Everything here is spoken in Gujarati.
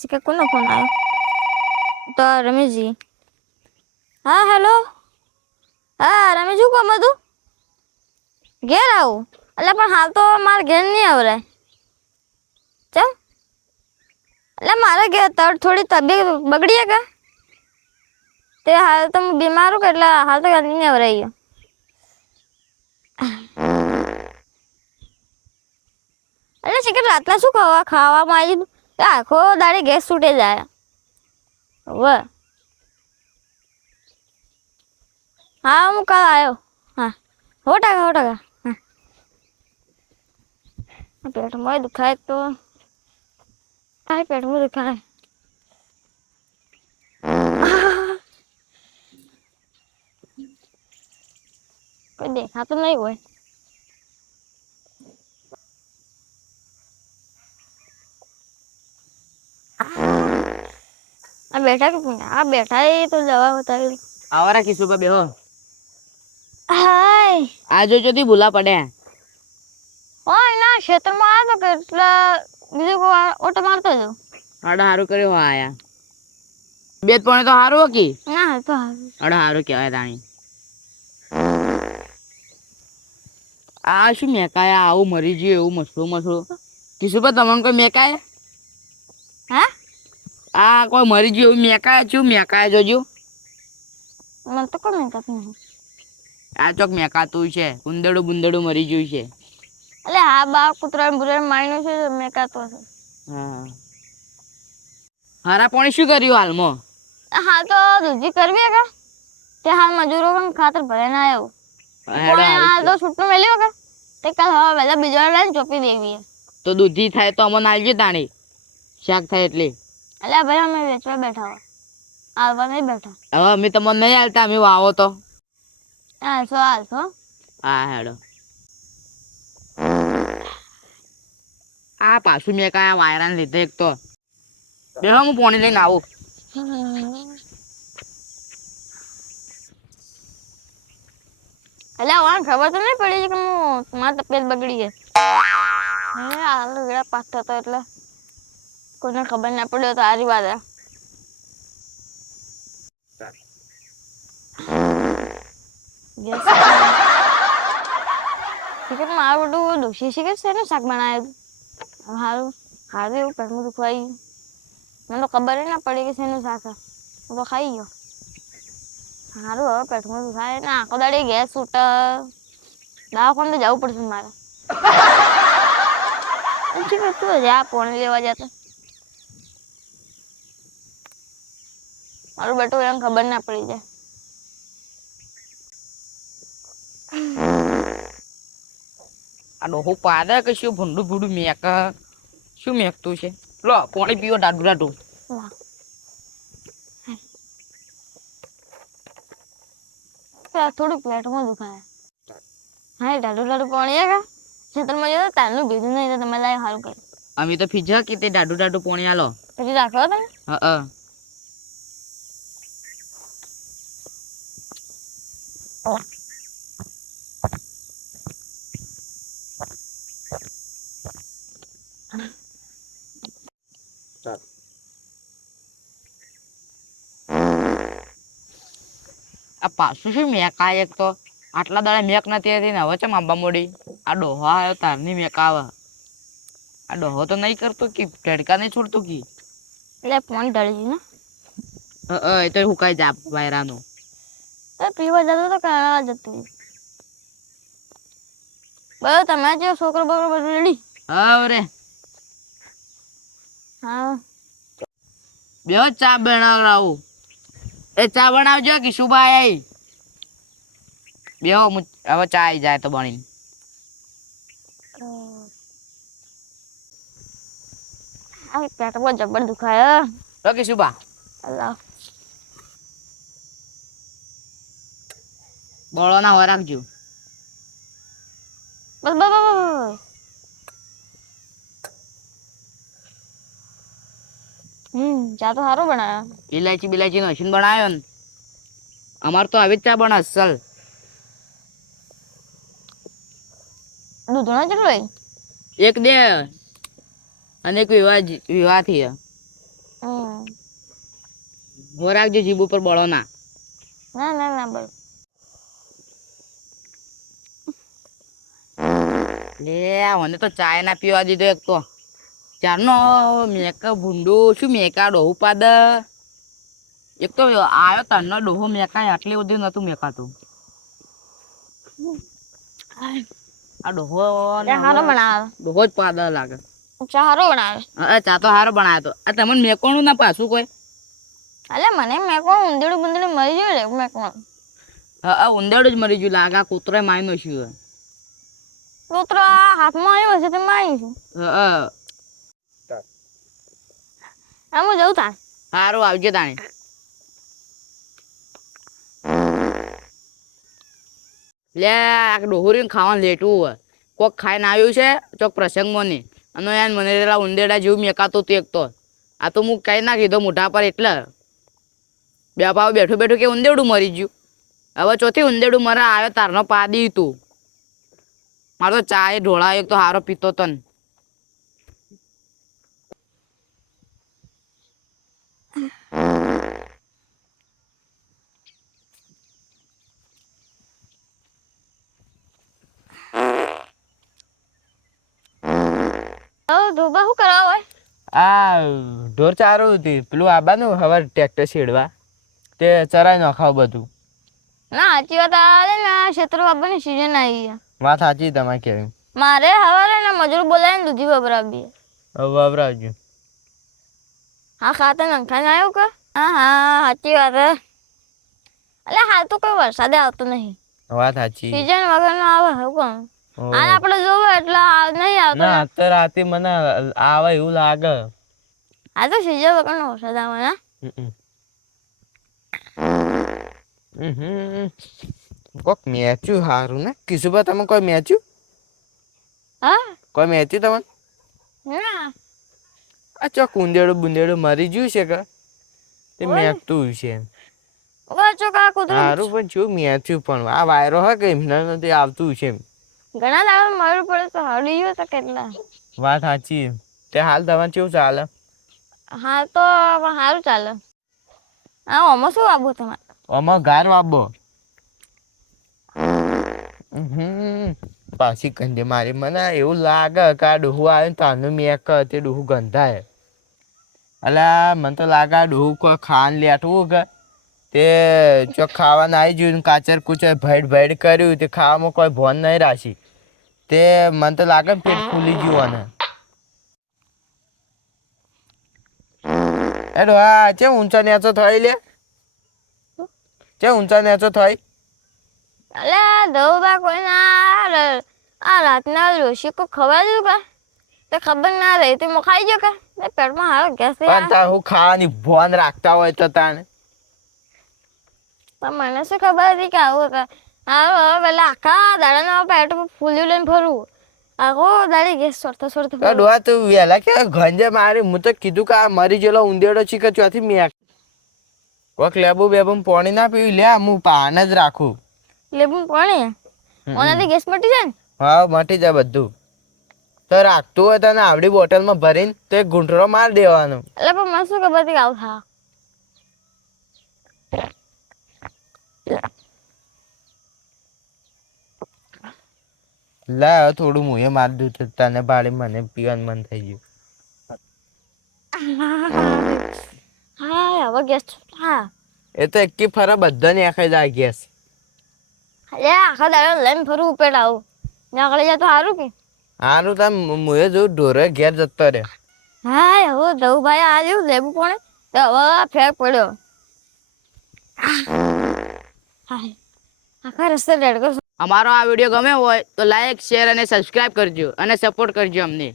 इसका कौन फोन आया तो रमेश जी हाँ हेलो हाँ रमेश जी को मधु ઘેર આવું એટલે પણ હાલ તો મારે ઘેર નહીં આવરાય ચમ એટલે મારે ઘેર થોડી તબિયત બગડી કે તે હાલ તો હું બીમાર હું કે એટલે હાલ તો ઘેર નહીં આવરાય એટલે શીખર રાતના શું ખાવામાં આવી આખો દાડે ગેસ છૂટે જાય હવે હા હું કાલ આવ્યો હા 100% હા પેટમાં દુખાય તો આ પેટમાં દુખાય કોઈ દેખાતું નહીં હોય આ બેઠા કે આ બેઠા એ તો દવા બતાવી આવારા કિસ્સો પર બેહો હાય આજો જોતી ભૂલા પડ્યા ઓય ના ક્ષેત્રમાં આવ્યો કે એટલે બીજું કોઈ ઓટો મારતો જ આડા હારું કર્યો આયા બેત પણ તો હારું કી ના તો આડા હારું કહેવાય તાણી આ શું મેકાયા આવું મરી ગયું એવું મસળું કિસ્સો પર તમને કોઈ મેકાયા હા આ કોઈ મરી ગયું એવું મેકાયા જોજો મને તો કોઈ મેકઅપ નહીં આ ચોક મેકાતું છે બુંદડું મરી ગયું છે એટલે હા બા કૂતરા બુરા માયનો છે મેકાતો છે હા હારા પાણી શું કર્યું હાલમાં હા તો દૂધી કરવી કે તે હાલ મજૂરો પણ ખાતર ભરાઈને આવ્યો હાલ તો છૂટું મેલ્યો કે તે કાલ હવે વહેલા બીજા લઈને ચોપી દેવી તો દૂધી થાય તો અમને આવજે તાણી શાક થાય એટલે ભાઈ અમે વેચવા બેઠા હોય આવવા નહીં બેઠા હવે અમે તમને નહીં હાલતા અમે વાવો તો હાલશો હા હેડો આ પાછું મેં કાંઈ વાયરાને લીધે એક તો બેહો હું પાણી લઈને આવું એટલે વાણ ખબર તો નહીં પડી કે મારી તબિયત બગડી છે હાલ વેળા પાસ થતો એટલે કોઈને ખબર ના પડ્યો તો આરી વાત મારું બધું ડોસી શીખે છે ને શાક બનાવ્યું સારું ખાધું એવું પેટમાં દુખવાઈ મને તો ખબર ના પડી કે શેનું શાક હું તો ખાઈ ગયો સારું હવે પેટમાં દુખાય ને આખો દાડી ગેસ છૂટ દવાખાને તો જવું પડશે મારે તું જા પાણી લેવા જતો મારું બેટું એમ ખબર ના પડી જાય આ ડોહો પાદે કે શું ભૂંડું મેક શું મેકતું છે લો પાણી પીવો ડાડું થોડું પેટમાં દુખાય હા ડાડું પાણી કે ખેતરમાં જતો તારનું ભીજું નહીં તો તમે લાય સારું કર્યું અમે તો ફીજા કે તે ડાડું પાણી આલો પછી રાખો તમે હા આ પાછું શું મેકાય એક તો આટલા દાડા મેક નથી હતી ને હવે ચમ આંબા મોડી આ ડોહો આવ્યો તારની મેક આવે આ ડોહો તો નહીં કરતો કે ઢડકા નહીં છોડતો કી એટલે પાણી ઢળી ને એ તો હુકાઈ જા વાયરાનું પીવા જતો તો કાણા જતું બસ તમે જે છોકરો બકરો બધું રેડી હા રે હા બેહો ચા બનાવરાવું એ ચા બનાવજો કે શુભાઈ બેહો હવે ચા આવી જાય તો બનીને આ પેટ બહુ જબર દુખાય તો કે શુભા અલ્લાહ બોળો ના હો રાખજો બસ બસ ચા તો સારો બનાવ્યો ઇલાયચી નો હસીન બનાવ્યો ને અમાર તો આવી જ ચા બને અસલ દૂધનો કેટલો એક દે અને એક વિવાહ થી હો રાખજો જીભ ઉપર બળો ના. ના ના ના બોલ. લે મને તો ચાય ના પીવા દીધો એક તો ચારનો મેકા ભૂંડું શું મેકા ડોહું પાદ એક તો આવ્યો તરનો ડોહો મેકાય આટલી બધી નતું મેકાતું. આ ડોહો ને હારો બનાવે. ડોહો જ પાદ લાગે. ચા હારો બનાવે. હા ચા તો હારો બનાવ્યો તો. આ તમને મેકોણું ના પાછું કોઈ. અલે મને મેકોણ ઊંધેડું બુંદેડું મરી ગયું રે મેકોણ. હા ઊંધેડું જ મરી ગયું લાગે. આ કૂતરો મારી નો શું કૂતરો હાથમાં આવ્યો હશે તે મારી છે. હા આમ હું જઉં તા. હારું આવજે તાણે. લે આ ડોહરીને ખાવાનું લેટવું હોય કોક ખાઈને આવ્યું છે ચોક પ્રસંગમાં ને અને યાર મને પેલા ઉંદેડા જેવું મેકાતું હતું એક તો. આ તો હું કઈ ના કીધો મોઢા પર એટલે બે ભાવ બેઠું બેઠું કે ઉંદેડું મરી ગયું. હવે ચોથી ઉંદેડું મરા આવ્યો તારનો પાદી તું. મારો તો ચા એ ઢોળા એક તો હારો પીતો તો ને. ધોબા શું કરવા હોય? આ ઢોર ચારું હતી પેલું આબાનું હવે ટ્રેક્ટર છેડવા તે ચરાઈ નખાવ બધું. ના સાચી વાત આવે ને ક્ષેત્ર બાબાની સિઝન આવી છે. વાત સાચી તમારે કેવી. મારે હવારે ને મજૂર બોલાવીને દૂધી વપરાવી. હવે વપરાવજો. હા ખાતે નંખાને આવ્યું કે? હા હા સાચી વાત હે. એટલે હાલ તો કોઈ વરસાદે આવતો નહીં. વાત સાચી. સિઝન વગરનો આવે હું કોણ આ આપણે જોવે એટલે નહીં આવતો. ના અત્યારે રાતે મને આવે એવું લાગે. આ તો સિઝન વગરનો વરસાદ આવે ને. કોક મેચ્યું સારું ને કિશુભા તમે કોઈ મેચ્યું? હા કોઈ મેચ્યું તમને? ના આ ચોક ઉંદેડું બુંદેડું મરી ગયું છે કે તે મેકતું છે વાચો કા કૂતરું સારું પણ શું મેચ્યું પણ આ વાયરો હા કે એમને નથી આવતું છે. ઘણા દાડા મળવું પડે તો હળી ગયો તો કેટલા. વાત સાચી. તે હાલ તમારે કેવું ચાલે? હાલ તો સારું ચાલે. હા આમાં શું આવું તમારે? આમાં ગાર વાબો. પાછી ગંધે મારી મને એવું લાગે કે આ ડોહું આવે ને તાનું મેક તે ડોહું ગંધાય. અલા મને તો લાગે આ ડોહું કોઈ ખાન લેટવું કે તે ચોક ખાવાને આવી ગયું કાચર કુચર ભેડ ભેડ કર્યું તે ખાવામાં કોઈ ભોન નહીં રાખી તે મને તો લાગે ને પેટ ફૂલી ગયું અને એ ડોહા ચે ઊંચા નેચો થઈ લે ચે ઊંચા નેચો થઈ. અલે ધોબા કોઈના આ રાતના રોશી કો ખવાય દીધું કે તે ખબર ના રહી તે ખાઈ ગયો કે પેટમાં હારો ગેસ પણ તાર હું ખાવાની ભોન રાખતા હોય તો તાને પણ મને શું ખબર હતી કે આવું કે હારો પેલા આખા દાડાના પેટ ફૂલ્યું લઈને ફરવું આખો દાડી ગેસ સોરતા સોરતા ડોહા તું વહેલા કે ગંજે મારી હું તો કીધું કે આ મરી ગયેલો ઉંદેડો છે કે ચોથી મેક કોક લેબુ બેબુ પાણી ના પીવી લે હું પાન જ રાખું. લેબુ પાણી ઓનાથી ગેસ મટી જાય ને? હા મટી જાય બધું. તો રાખતું હોય તને આવડી બોટલમાં ભરીને તો એક ઘૂંટરો માર દેવાનો. એટલે પણ મને શું ખબર હતી કે આવું થા. લા થોડું મુએ મારી દઉં તને ભાડે મને પીવાનું મન થઈ ગયું. હા હવે ગેસ હા એ તો એકી ફરા બધાને આખાઈ જાય ગેસ. અરે આખા દાડા લઈને ફરવું પેટ આવું ને આગળ જાય તો સારું કે હારું તાર મુએ જો ઢોરે ઘેર જતો રે. હા હવે ધવ ભાઈ આવ્યું લેબુ કોણે તો હવે ફેર પડ્યો. હા આખા રસ્તે રેડ કરશો. અમારો આ વિડીયો ગમ્યો હોય તો લાઈક શેર અને સબસ્ક્રાઇબ કરજો અને સપોર્ટ કરજો અમને.